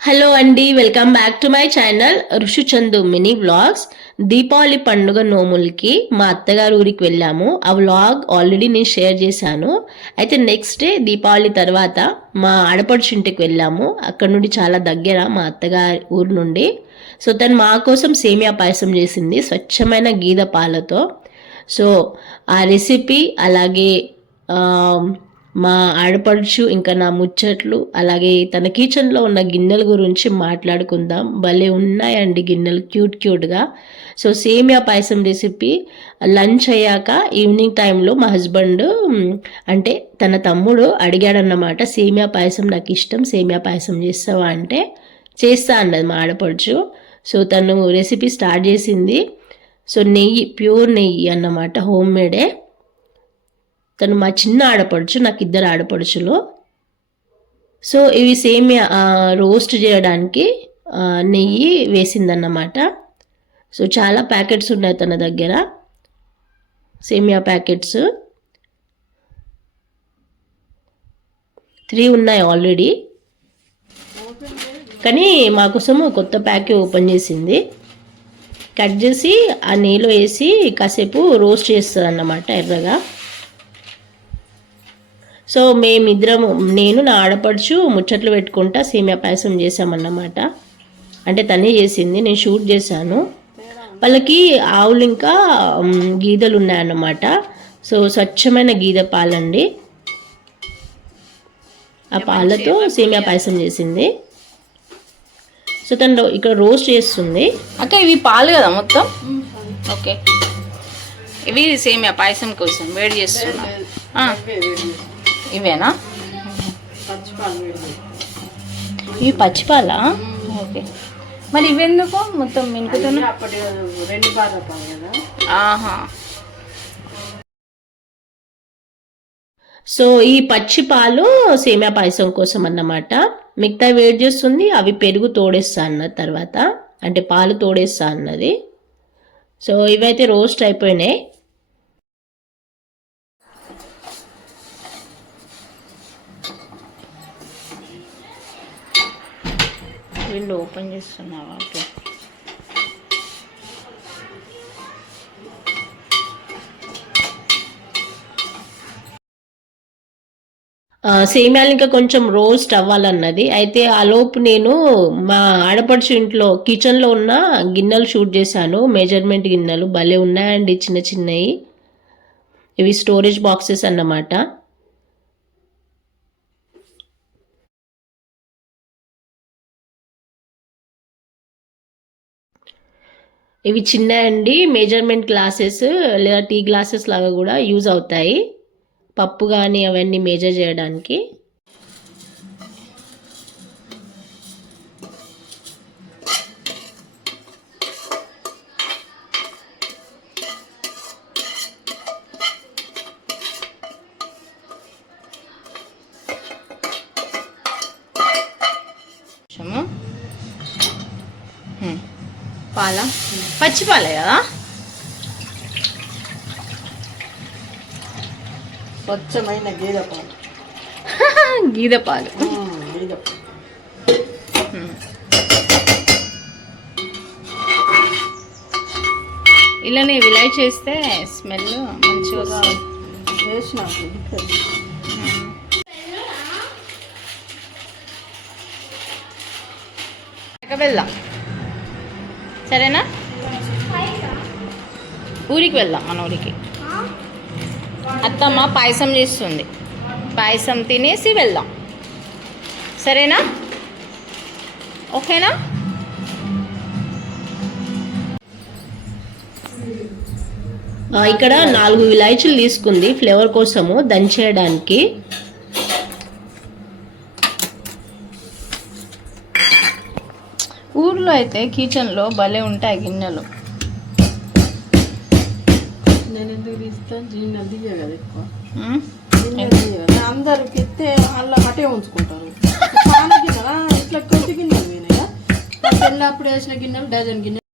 Hello అండి, welcome back to my channel Rishichandu mini vlogs. Deepavali పండుగ నోములకి మా అత్తగారు ఊరికి వెళ్ళాము. ఆ వ్లాగ్ ఆల్రెడీ నేను షేర్ చేశాను. అయితే నెక్స్ట్ డే దీపావళి తర్వాత మా ఆడపడుచు ఇంటికి వెళ్ళాము. అక్కడ నుండి చాలా దగ్గర మా అత్తగారి ఊరు నుండి. సో తను మా కోసం సేమియా పాయసం చేసింది స్వచ్ఛమైన గీద పాలతో. సో ఆ రెసిపీ అలాగే మా ఆడపడుచు ఇంకా నా ముచ్చట్లు అలాగే తన కిచెన్లో ఉన్న గిన్నెల గురించి మాట్లాడుకుందాం. భలే ఉన్నాయండి గిన్నెలు, క్యూట్ క్యూట్గా. సో సేమియా పాయసం రెసిపీ లంచ్ అయ్యాక ఈవినింగ్ టైంలో మా హస్బెండ్ అంటే తన తమ్ముడు అడిగాడన్నమాట, సేమియా పాయసం నాకు ఇష్టం, సేమియా పాయసం చేస్తావా అంటే చేస్తా అన్నది మా ఆడపడుచు. సో తను రెసిపీ స్టార్ట్ చేసింది. సో నెయ్యి, ప్యూర్ నెయ్యి అన్నమాట, హోమ్ మేడే. తను మా చిన్న ఆడపడుచు, నాకు ఇద్దరు ఆడపడుచులు. సో ఇవి సేమియా రోస్ట్ చేయడానికి నెయ్యి వేసిందన్నమాట. సో చాలా ప్యాకెట్స్ ఉన్నాయి తన దగ్గర, సేమియా ప్యాకెట్స్ 3 ఉన్నాయి ఆల్రెడీ. కానీ మా కోసము కొత్త ప్యాక్ ఓపెన్ చేసింది. కట్ చేసి ఆ నెయ్యిలో వేసి కాసేపు రోస్ట్ చేస్తుంది అన్నమాట ఎర్రగా. సో మేమిద్దరము, నేను నా ఆడపడుచు ముచ్చట్లు పెట్టుకుంటా సేమియా పాయసం చేసామన్నమాట. అంటే తనే చేసింది, నేను షూట్ చేశాను. వాళ్ళకి ఆవులు ఇంకా గీదలు ఉన్నాయన్నమాట. సో స్వచ్ఛమైన గీద పాలండి, ఆ పాలతో సేమియా పాయసం చేసింది. సో తను ఇక్కడ రోస్ట్ చేస్తుంది. అక్క ఇవి పాలు కదా మొత్తం? ఓకే, ఇవి సేమియా పాయసం కోసం వేడి చేస్తున్నా. ఇవేనా? ఇవి పచ్చిపాలా? ఓకే, మరి ఇవెందుకు మొత్తం మినుకుతున్నా? ఆహా. సో ఈ పచ్చి పాలు సేమియా పాయసం కోసం అన్నమాట. మిగతా వేడి చేస్తుంది, అవి పెరుగు తోడేస్తా అన్నది తర్వాత, అంటే పాలు తోడేస్తా అన్నది. సో ఇవైతే రోస్ట్ అయిపోయినాయి. వీళ్ళు ఓపెన్ చేస్తున్నావా? ఓకే. సేమియాలు ఇంకా కొంచెం రోస్ట్ అవ్వాలన్నది. అయితే ఆ లోపు నేను మా ఆడపడుచు ఇంట్లో కిచెన్లో ఉన్న గిన్నెలు షూట్ చేశాను. మెజర్మెంట్ గిన్నెలు భలే ఉన్నాయండి, చిన్న చిన్నవి. ఇవి స్టోరేజ్ బాక్సెస్ అన్నమాట. ఇవి చిన్న అండి, మెజర్మెంట్ గ్లాసెస్ లేదా టీ గ్లాసెస్ లాగా కూడా యూజ్ అవుతాయి, పప్పు కానీ అవన్నీ మేజర్ చేయడానికి. పాల, పచ్చి పాలే కదా? స్వచ్ఛమైన గేదె పాలు. గీద పాలు. ఇలానే విలై చేస్తే స్మెల్ మంచిగా వస్తుంది. వెళ్దాం, సరేనా? ఊరికి వెళ్దాం, మన ఊరికి. అత్తమ్మ పాయసం చేస్తుంది, పాయసం తినేసి వెళ్దాం, సరేనా? ఓకేనా? ఇక్కడ 4 ఇలాచీలు తీసుకుంది ఫ్లేవర్ కోసము దంచేయడానికి. ఊర్లో అయితే కిచెన్లో భలే ఉంటాయి గిన్నెలు. నేను ఎందుకు తీస్తాను, గిన్నెలు దియ్య కదా ఎక్కువ. అందరికి ఇస్తే అలా అటే ఉంచుకుంటారు. ఇట్లా కొద్ది గిన్నెలు పోయినాయా, పెళ్ళప్పుడు వేసిన గిన్నెలు డజన్ గిన్నెలు.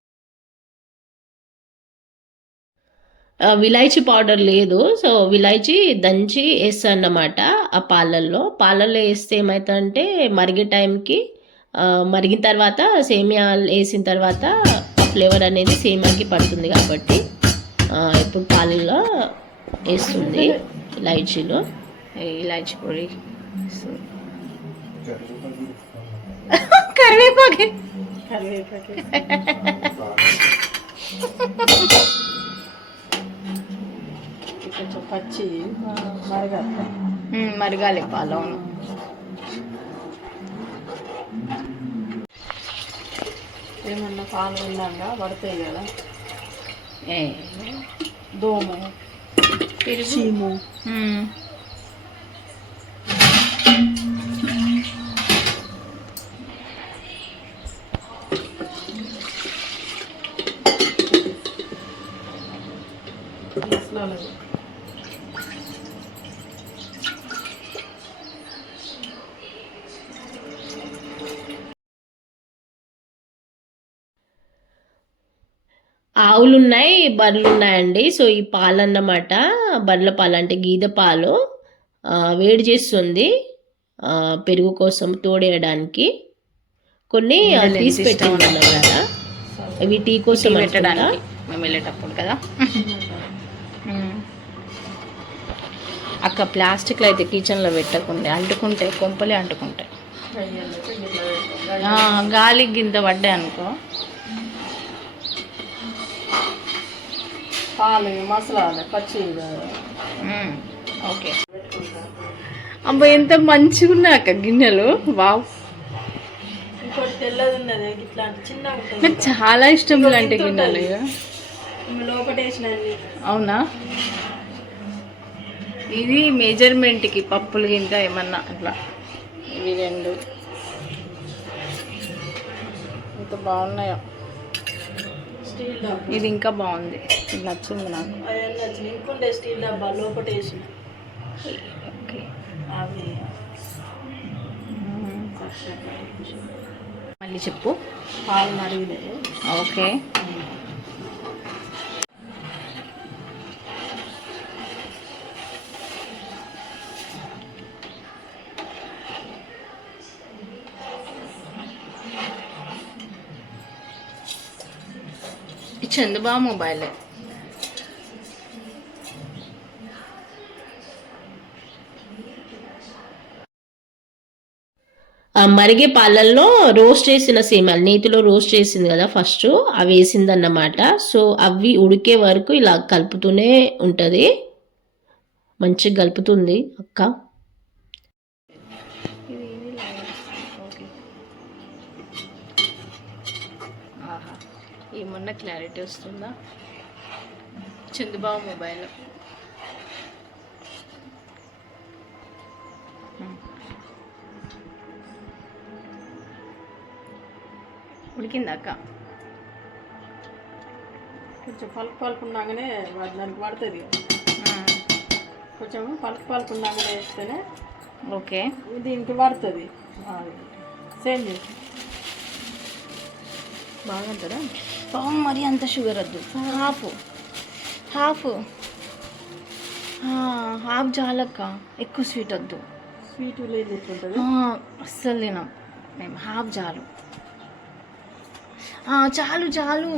విలాయచీ పౌడర్ లేదు, సో విలాయచీ దంచి వేస్తా అన్నమాట. ఆ పాలల్లో వేస్తే ఏమవుతుందంటే మరిగే టైంకి మరిగిన తర్వాత సేమియా వేసిన తర్వాత ఆ ఫ్లేవర్ అనేది సేమియాకి పడుతుంది కాబట్టి ఇప్పుడు పాలల్లో వేస్తుంది ఇలాచీలో. ఇలాచి పొడి, కరివేపాకు, కొంచెం పచ్చి మరగాలి. మరగాలి పాలవును. ఏమన్నా పాలు ఉన్నాగా పడతాయి కదా, ఏ దోము, పెరుగు, చీము. మసాలాలు ఆవులు ఉన్నాయి, బర్రెలు ఉన్నాయండి. సో ఈ పాలు అన్నమాట, బర్రెల పాలు అంటే గీద పాలు వేడి చేస్తుంది పెరుగు కోసం తోడేయడానికి. కొన్ని తీసి పెట్టింది కదా, అవి టీ కోసం పెట్టడానికి మేము వెళ్ళేటప్పుడు కదా. అక్క ప్లాస్టిక్లో అయితే కిచెన్లో పెట్టకుండా, అంటుకుంటే కొంపలే అంటుకుంటాయి. గాలికి గింత పడ్డాయి అనుకో. పాలు మసాలా పచ్చి. ఓకే. అబ్బా ఎంత మంచిగా ఉన్నాయి అక్క గిన్నెలు. వావ్, ఇంకోటి తెల్లది ఉన్నది ఇట్లాంటి చిన్నగా ఉంటుంది. నాకు చాలా ఇష్టం ఇలాంటి గిన్నెలు. లోపల వేసినవి. అవునా, ఇది మెజర్మెంట్కి పప్పులు గింత ఏమన్నా అట్లా. ఇవి రెండు ఎంత బాగున్నాయో. స్టీల్ డబ్బా, ఇది ఇంకా బాగుంది, ఇది నచ్చింది నాకు. అదే నచ్చింది. ఇంకొంటే స్టీల్ డబ్బా లోపల వేసిన ఓకే. అవి మళ్ళీ చెప్పు. పాలు మరిగినాయి. ఓకే. చంద్రబాబు మొబైలే. మరిగే పాలల్లో రోస్ట్ చేసిన సేమియాలు, నేతిలో రోస్ట్ చేసింది కదా ఫస్ట్, అవి వేసిందన్నమాట. సో అవి ఉడికే వరకు ఇలా కలుపుతూనే ఉంటుంది, మంచిగా కలుపుతుంది అక్క. ఏమన్నా క్లారిటీ వస్తుందా? చంద్రబాబు మొబైల్. ఉడికిందా అక్క? కొంచెం పలుకున్నాగానే దానికి పడుతుంది. కొంచెం పలుకున్నాగానే వేస్తేనే ఓకే, దీనికి పడుతుంది. సేమ్ బాగుంటుందా? మరి అంత షుగర్ వద్దు, హాఫ్ హాఫ్ హాఫ్ చాలక్క, ఎక్కువ స్వీట్ వద్దు. స్వీట్ లేదు ఎట్లుంటుంది అస్సలు తినాం మేము, హాఫ్ చాలు. చాలు చాలు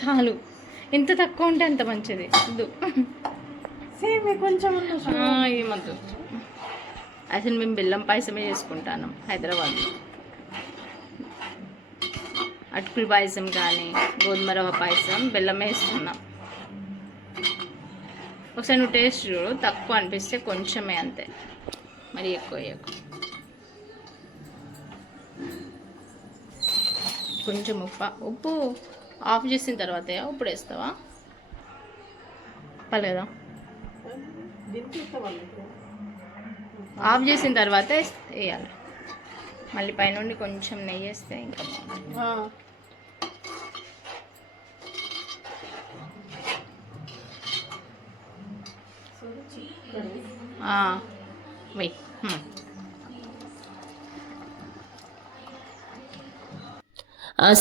చాలు, ఎంత తక్కువ ఉంటే అంత మంచిది. వద్దు సేమ్ కొంచెం ఏమద్దు. అసలు మేము బెల్లం పాయసమే చేసుకుంటాను హైదరాబాద్లో. అటుకుల పాయసం కానీ గోధుమ రవ్వ పాయసం బెల్లమే ఇస్తున్నాం. ఒకసారి నువ్వు టేస్ట్ చూడు, తక్కువ అనిపిస్తే కొంచెమే, అంతే, మరి ఎక్కువ వేయకు. కొంచెం ఉప్పు ఆఫ్ చేసిన తర్వాత ఉప్పుడు వేస్తావా? పర్లేదా? ఆఫ్ చేసిన తర్వాత వేయాలి. మళ్ళీ పైనుండి కొంచెం నెయ్యి వేస్తే ఇంకా బాగుంటుంది. వెయిట్.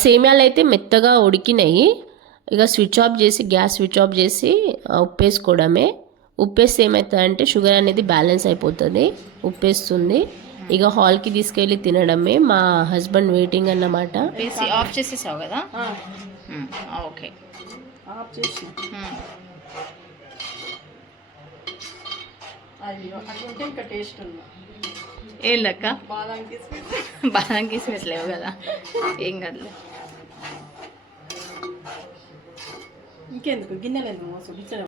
సేమియాలు అయితే మెత్తగా ఉడికినాయి. ఇక స్విచ్ ఆఫ్ చేసి, గ్యాస్ స్విచ్ ఆఫ్ చేసి ఉప్పేసుకోవడమే. ఉప్పేస్తే ఏమవుతుందంటే షుగర్ అనేది బ్యాలెన్స్ అయిపోతుంది, ఉప్పేస్తుంది. ఇక హాల్కి తీసుకెళ్ళి తినడమే. మా హస్బెండ్ వెయిటింగ్ అన్నమాట. ఏసీ ఆఫ్ చేసేసావు కదా? ఆ, ఓకే. ఆఫ్ చేసి అయ్యో అట్లుంటే ఇంకా టేస్ట్ ఉన్నా. ఏం లెక్క? బాదం కిస్మిస్ బాదం కిస్మిస్ లేవు కదా, ఏం కదలే. ఇంకెందుకు గిన్నెలు ఎందుకు మోసం ఇచ్చడం.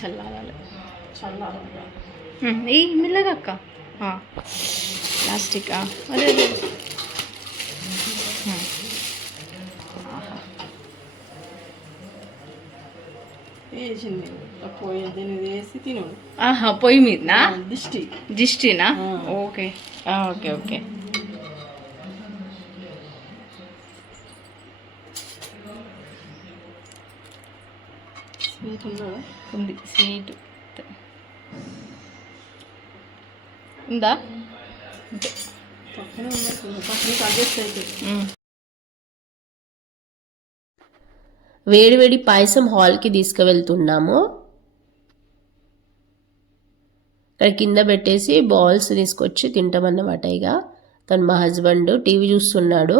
చల్లారాలి. చల్లారా ఈ మెల్లగా అక్క. ప్లాస్టిక్ అదే అదే. వేసింది పోయి దీన్ని వేసి తిను. పొయ్యి మీదనా? దిష్టి దిష్టినా? Okay okay okay. స్వీట్ ఉన్నదా? ఉంది స్వీట్ ఉందా? పక్కనే ఉన్నట్టుంది. పక్కన అడ్జస్ట్ అవుతుంది. వేడివేడి పాయసం హాల్కి తీసుకువెళ్తున్నాము. ఇక్కడ కింద పెట్టేసి బాల్స్ తీసుకొచ్చి తింటామన్నమాట. ఇక తను మా హస్బెండ్ టీవీ చూస్తున్నాడు.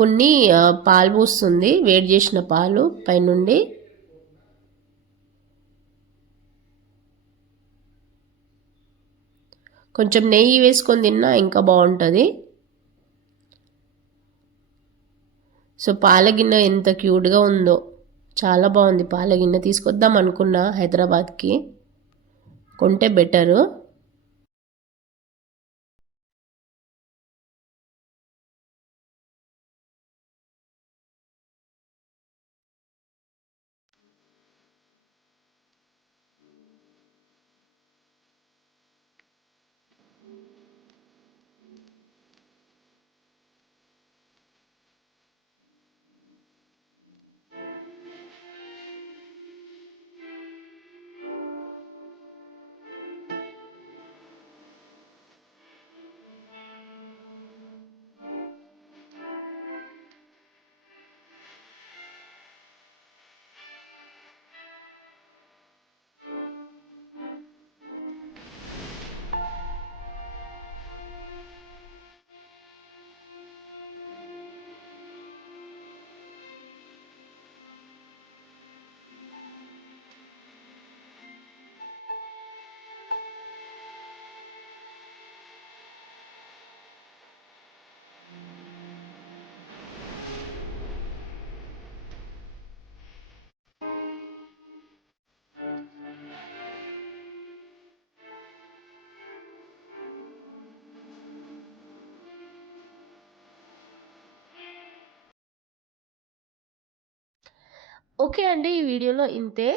కొన్ని పాలు పోస్తుంది, వేడి చేసిన పాలు పైనుండి. కొంచెం నెయ్యి వేసుకొని తిన్నా ఇంకా బాగుంటుంది. సో పాల గిన్నె ఎంత క్యూట్గా ఉందో, చాలా బాగుంది. పాల గిన్నె తీసుకొద్దాం అనుకున్నా హైదరాబాద్కి, కొంటే బెటరు. ఓకే అండి, ఈ వీడియోలో ఇంతే.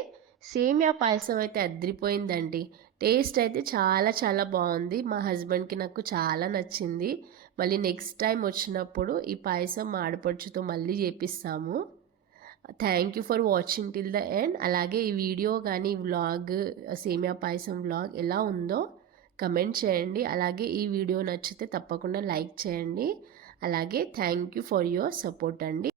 సేమియా పాయసం అయితే అదిరిపోయిందండి. టేస్ట్ అయితే చాలా చాలా బాగుంది. మా హస్బెండ్కి నాకు చాలా నచ్చింది. మళ్ళీ నెక్స్ట్ టైం వచ్చినప్పుడు ఈ పాయసం మా ఆడపడుచుతో మళ్ళీ చేపిస్తాము. Thank you for watching till the end. అలాగే ఈ వీడియో కానీ వ్లాగ్, సేమియా పాయసం వ్లాగ్ ఎలా ఉందో కమెంట్ చేయండి. అలాగే ఈ వీడియో నచ్చితే తప్పకుండా లైక్ చేయండి. అలాగే thank you for your support అండి.